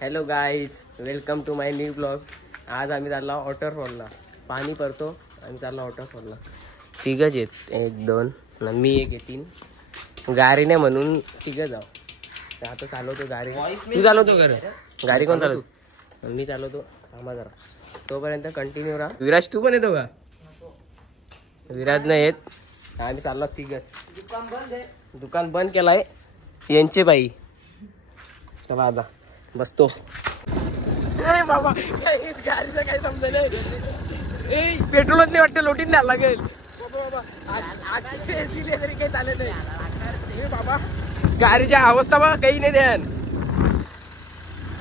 Hello guys, welcome to my new blog. आज आम्ही चालला वॉटरफॉलला. पाणी पडतो आम्ही चालला वॉटरफॉलला. तिघच आहेत, 1 2 मी एक आहे 3. गाडी नाही म्हणून तिघं जाऊ. तर आता चालवतो गाडी. तू चालवतो घर गाडी कोण चालवतो? मी चालवतो. थांबा जरा, तोपर्यंत कंटिन्यू राहा. विराज तू पण येतो का? विराज नाही येत. आम्ही चाललो तिघच. दुकान बंद केलाय यांचे बाई. चला आता बसतो. बाबा गाडीचं काय समजा नाही. पेट्रोलच नाही वाटतं, लोटीन द्यायला लागेल. दिले तरी काही चालेल नाही बाबा. गाडीची अवस्था बघा, काही नाही द्यान.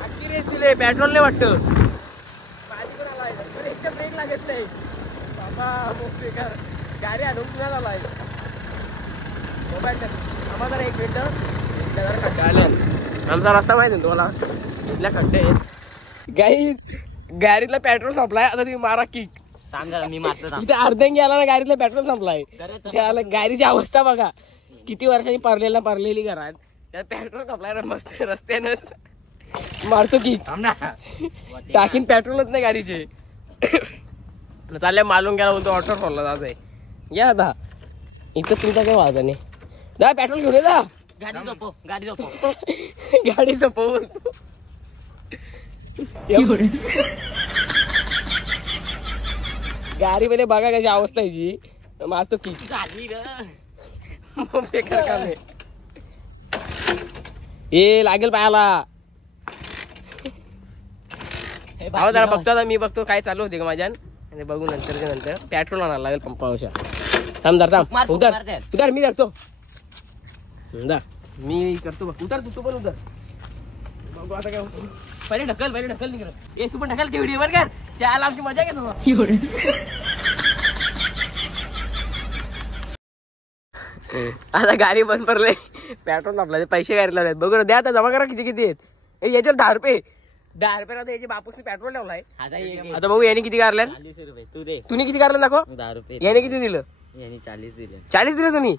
आखी रेस दिले, पेट्रोल नाही वाटतं. पाणी पण आलाय, एकदम ब्रेक लागत नाही बाबा. गाडी आणून पुन्हा झालाय. मोबाईल आम्हाला जरा 1 मिनिट. आमचा रस्ता माहिती ना तुम्हाला, इथल्या खड्डे आहेत. गाईज गाडीतला पेट्रोल संपलाय. आता तुम्ही मारा किक. मी मारतो. इथे अर्ध्यांगी आला ना, गाडीतला पेट्रोल संपलाय. गाडीची अवस्था बघा, किती वर्षाची परलेली घरात. त्यात पेट्रोल संपलाय ना, मस्त रस्त्यानंच मारतो किक. टाकीन पेट्रोलच नाही गाडीचे. चालल्या मालून गेला, बोलतो वॉटरफॉलला जायचंय. या आता इथं तुमचा काही वाजा नाही. जा पेट्रोल घेऊन ये जा. गाडी सपव. गाडी मध्ये बघा कशी अवस्था याची. मारतो की बेकार काम आहे. ए लागेल पायाला. जरा बघतो आता, मी बघतो काय चालू होते का माझ्यान. बघू नंतर पेट्रोल आणायला लागेल पंपावरच्या. थांब उतर मी धरतो. मी करतो बघ. उतर तू पण उतर. बघू आता काय होतं. पहिले ढकल निघ. ए तू पण ढकल ते व्हिडिओ वर कर. त्याला आमची मजा घेतो. आता गाडी बंद पडले, पेट्रोल आपला पैसे गाडीला आहेत. बघू ना, द्या आता जमा करा. किती आहेत याच्यावर? 10 रुपये. 10 रुपये आता याची बापूसने पेट्रोल लावलाय. आता बघू याने किती काढल्या. 40 रुपये तू दे. तुम्ही किती काढलं दाखव. 10 रुपये. याने किती दिलं? यांनी 40 दिले. 40 दिलं तुम्ही?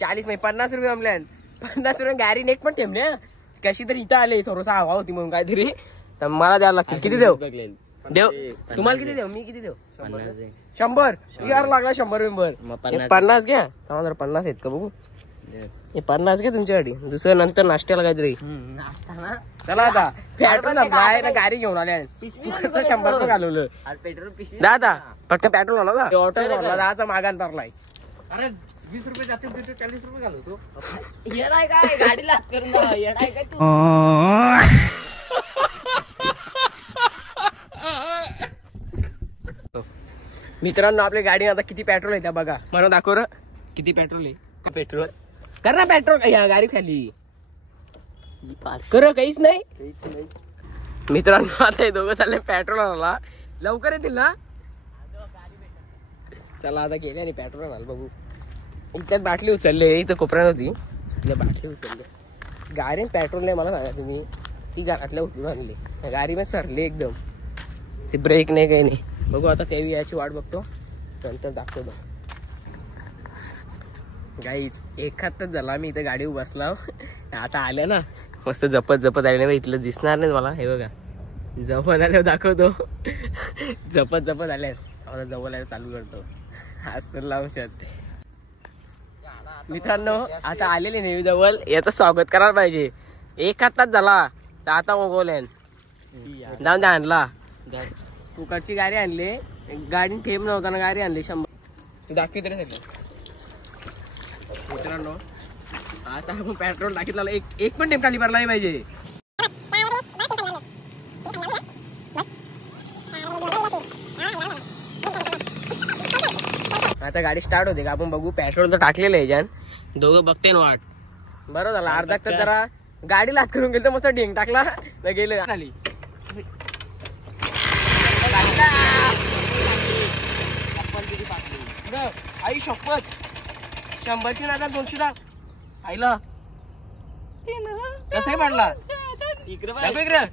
40 म्हणजे 50 रुपये जमल्या. 50 रुपये गाडी नेट पण ठेवले. कशी तरी इथं आले, थोडंसं हवा होती म्हणून काहीतरी. तर मला द्यायला लागतील. किती देऊ? तुम्हाला किती देऊ? मी किती देऊ? 100. यार लागला 100 रुपये. 50 घ्या. 50 आहेत का बघू. हे 50 घ्या तुमच्यासाठी. दुसरं नंतर नाश्त्याला काहीतरी. चला आता पेट्रोल संपलाय ना, गाडी घेऊन आले. 100 रुपये घालवलं. दादा फक्त पेट्रोल आणा. ऑटो जायचा मागान तरलाय. अरे 20 रुपये जातील तिथे 40 रुपये घालवतो. काय गाडीला करून काय तू. मित्रांनो, आपल्या गाडी आता किती पेट्रोल आहे त्या बघा. मला दाखव र किती पेट्रोल आहे. पेट्रोल कर ना, पेट्रोल या गाडी खाली कर. काहीच नाही मित्रांनो. आता हे दोघं चालले पेट्रोल आणायला. लवकर येतील ना. चला आता गेले आणि पेट्रोल आणाल. बघू इथल्यात बाटली उचलले. इथं कोपऱ्यात होती, इथल्या बाटली उचलले. गाडी पेट्रोल नाही मला सांगा तुम्ही. ती घरातल्या उचलून आणली. गाडीमध्ये सरले एकदम. ते ब्रेक नाही काही नाही. बघू आता तेवी याची वाट बघतो, नंतर दाखवतो. गाईच 1 तास झाला मी इथं गाडी बसला. आता आल्या ना मस्त जपत आले ना. इथलं दिसणार नाही मला. हे बघा जवळ आल्यावर दाखवतो. जपत आल्या. आता जवळ आल्यावर चालू करतो. आज तर लावशात. मित्रांनो आता आलेले नेहमी जवळ. याचं स्वागत करायला पाहिजे. 1 तास झाला तर आता मोगवल्यान जाऊन द्या. आणला फुकटची गाडी आणली. गाडी ठेम नव्हता ना, गाडी आणली 100. दाखवी तरी सगळं. मित्रांनो आता आपण पेट्रोल टाकीतला एक पण टेम खाली भरला नाही पाहिजे. आता गाडी स्टार्ट होते का आपण बघू. पेट्रोल तर टाकलेलं आहे ज्यान. दोघं बघते ना वाट. बरं झालं अर्धा तास जरा गाडी लाच करून गेलं तर मस्त ढेंग टाकला गेलं खाली. आई शपथ 100ची ना 200 दा आईला कसं पडला इकडे.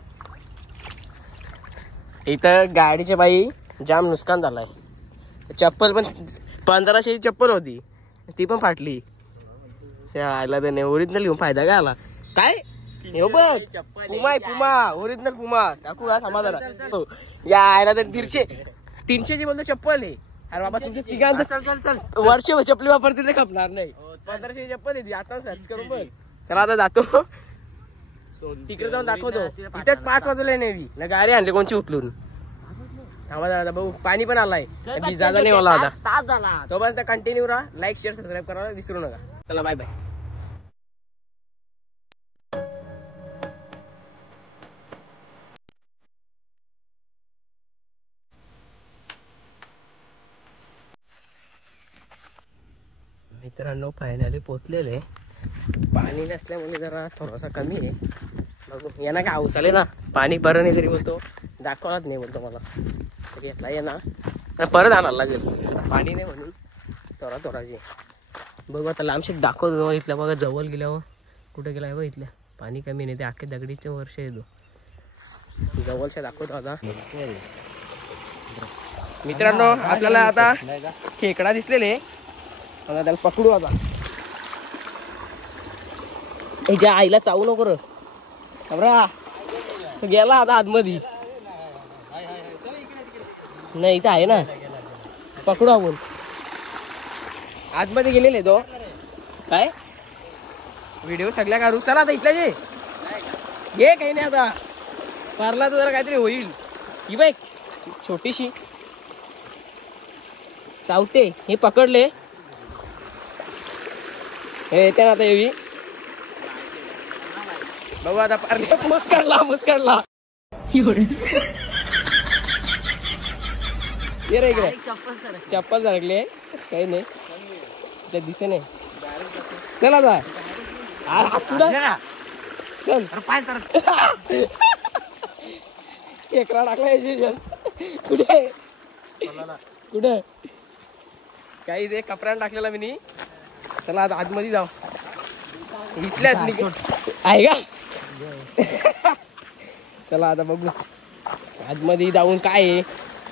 इथं गाडीचे बाई जाम नुकसान झालाय. चप्पल पण 1500ची चप्पल होती, ती पण फाटली. त्या आयला त्याने ओरिजिनल घेऊन फायदा काय आला. काय हे बघ पुमा आहे, पुमा ओरिजिनल पुमा. टाकू का थांबा जरा. हो. या आयला तर 300 ची बोलतो चप्पल आहे. अरे बाबा तुमच्या तिघांचं चल वर्ष चपली वापरतील ते खपणार नाही. 1500 चप्पल आहे आता सर्च करून बघ. चला आता जातो तिकडे जाऊन दाखवतो. इथेच 5 वाजले नाही ना गाडी आणली कोणची उचलून. थांबा जरा भाऊ पाणी पण आलाय जागा नाही मला आता. तास झाला. तोपर्यंत कंटिन्यू राहा. लाईक शेअर सबस्क्राईब करायला विसरू नका. चला बाय बाय. मित्रांनो फायनली पोचलेले. पाणी नसल्यामुळे जरा थोडासा कमी आहे. बघू यांना काय हाऊस आले ना. पाणी बरं नाही तरी बोलतो दाखवणार नाही बोलतो मला. तरी येतला ये ना परत आणायला लागेल. पाणी नाही म्हणून थोडाचे बघू आता लांबशे दाखवतो. इथल्या बघा जवळ गेल्यावर कुठे गेला आहे बघ. इथल्या पाणी कमी नाही ते अख्खे दगडीचे वर्ष येतो. जवळच्या दाखवतो आता. मित्रांनो आपल्याला आता खेकडा दिसलेले. आता त्याला पकडू. आता ज्या आईला चावू नको र खबरा. गेला आता आतमध्ये. नाही इथं आहे ना पकडू आपण. आतमध्ये गेलेले तो काय व्हिडिओ सगळ्या काढू. चला आता इथल्या जे घे काही नाही आता. मारला तर जरा काहीतरी होईल. ही बाईक छोटीशी चावते. हे पकडले हे येते ना आता येवी. बघू आता पारले मुस्कडला ये रे इकडे. चप्पल सरकले काही नाही त्या दिसे नाही. चल आता चल पाय सर खेकडा टाकला. कुठे कुठे काही जे कपड्यानं टाकलेला मी. चला आता आतमध्ये जाऊ. इथल्याच आहे का. चला आता बघू आतमध्ये जाऊन काय आहे.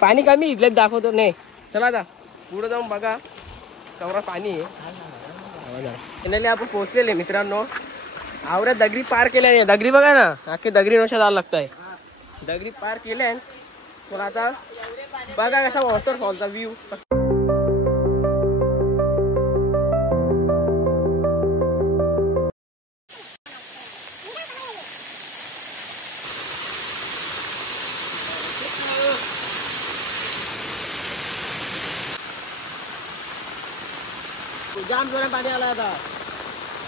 पाणी कमी इथल्याच दाखवतो नाही. चला आता पुढे जाऊन बघा कवरा पाणी आहे. फायनली आपण पोहोचलेले मित्रांनो. आवऱ्या दगडी पार केल्या. दगडी बघा ना अख्खे दगडी नशा जायला लागत आहे. दगडी पार केल्या. पण आता बघा कसा वॉटरफॉलचा व्ह्यू. जाम जोरात पाणी आला. आता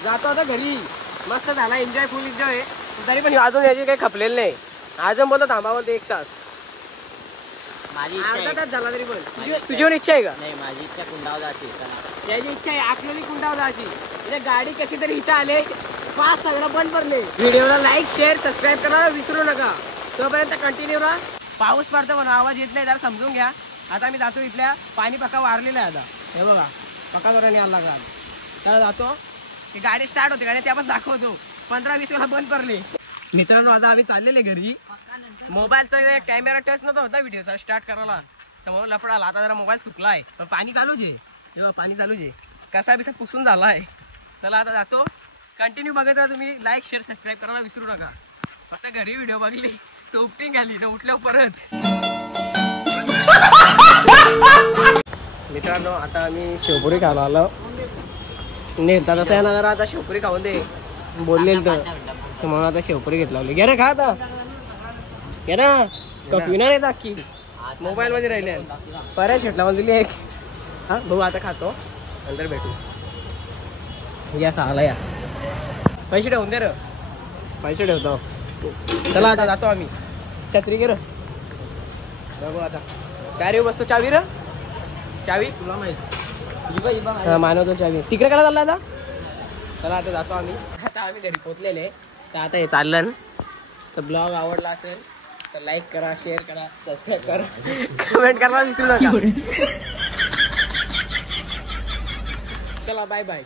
जातो आता घरी. मस्त झाला एन्जॉय फुल एन्जॉय. तरी पण अजून याची काही खपलेलं नाही. अजून बोलतो थांबा बोलतो 1 तास. माझी अर्धा तास झाला तरी पण. तुझी पण इच्छा आहे का. नाही माझी इच्छा कुंडावर जाते. याची इच्छा आहे आखलेली कुंडावर जायची. म्हणजे गाडी कशी तरी इथं आले पास सगळं बंद पडले. व्हिडिओला लाईक शेअर सबस्क्राईब करायला विसरू नका. तोपर्यंत कंटिन्यू राहा. पाऊस पडतो म्हणून आवाज येत नाही जरा समजून घ्या. आता मी जातो. इथल्या पाणी पक्का वारलेला आहे आता. हे बघा पक्का जोराने यायला लागला. त्याला जातो की गाडी स्टार्ट होते गाडी ते आपण दाखवतो. 15-20 वेळा बंद पडले. मित्रांनो आता आम्ही चाललेले घरी. मोबाईलचा कॅमेरा टच नव्हता होता व्हिडिओचा स्टार्ट करायला तर म्हणून लफडाला. आता जरा मोबाईल सुकला आहे पण पाणी चालूच आहे. पाणी चालूच आहे. कसा बिसा पुसून झाला आहे. चला आता जातो. कंटिन्यू बघत राहा तुम्ही. लाईक शेअर सबस्क्राईब करायला विसरू नका. फक्त घरी व्हिडिओ बघली तर उपटिंग आली ना उठल्यावर परत. मित्रांनो आता आम्ही शेवपुरी खायला आलो. नेता तसं आहे ना जरा आता शेवपुरी खाऊन दे बोललेल तर म्हणून आता शेवपुरी घेतला. घे ना खा आता. घे ना कपी नाही अख्खी मोबाईल मध्ये राहिले. पर्याय शेटला मला दिली एक. हा भाऊ आता खातो नंतर भेटू. या खायला या. पैसे ठेवून दे र. पैसे ठेवतो. चला आता जातो आम्ही. छत्री घे र. बघू आता काय रे बसतो. चावी र चावी तुला माहिती मानवतो चावी. तिकडे काय चालला आता. चला आता जातो आम्ही. आता आम्ही घरी पोचलेले. तर आता हे चाललं. तर ब्लॉग आवडला असेल तर लाईक करा शेअर करा सबस्क्राईब करा कमेंट करायला विसरू नका. चला बाय बाय.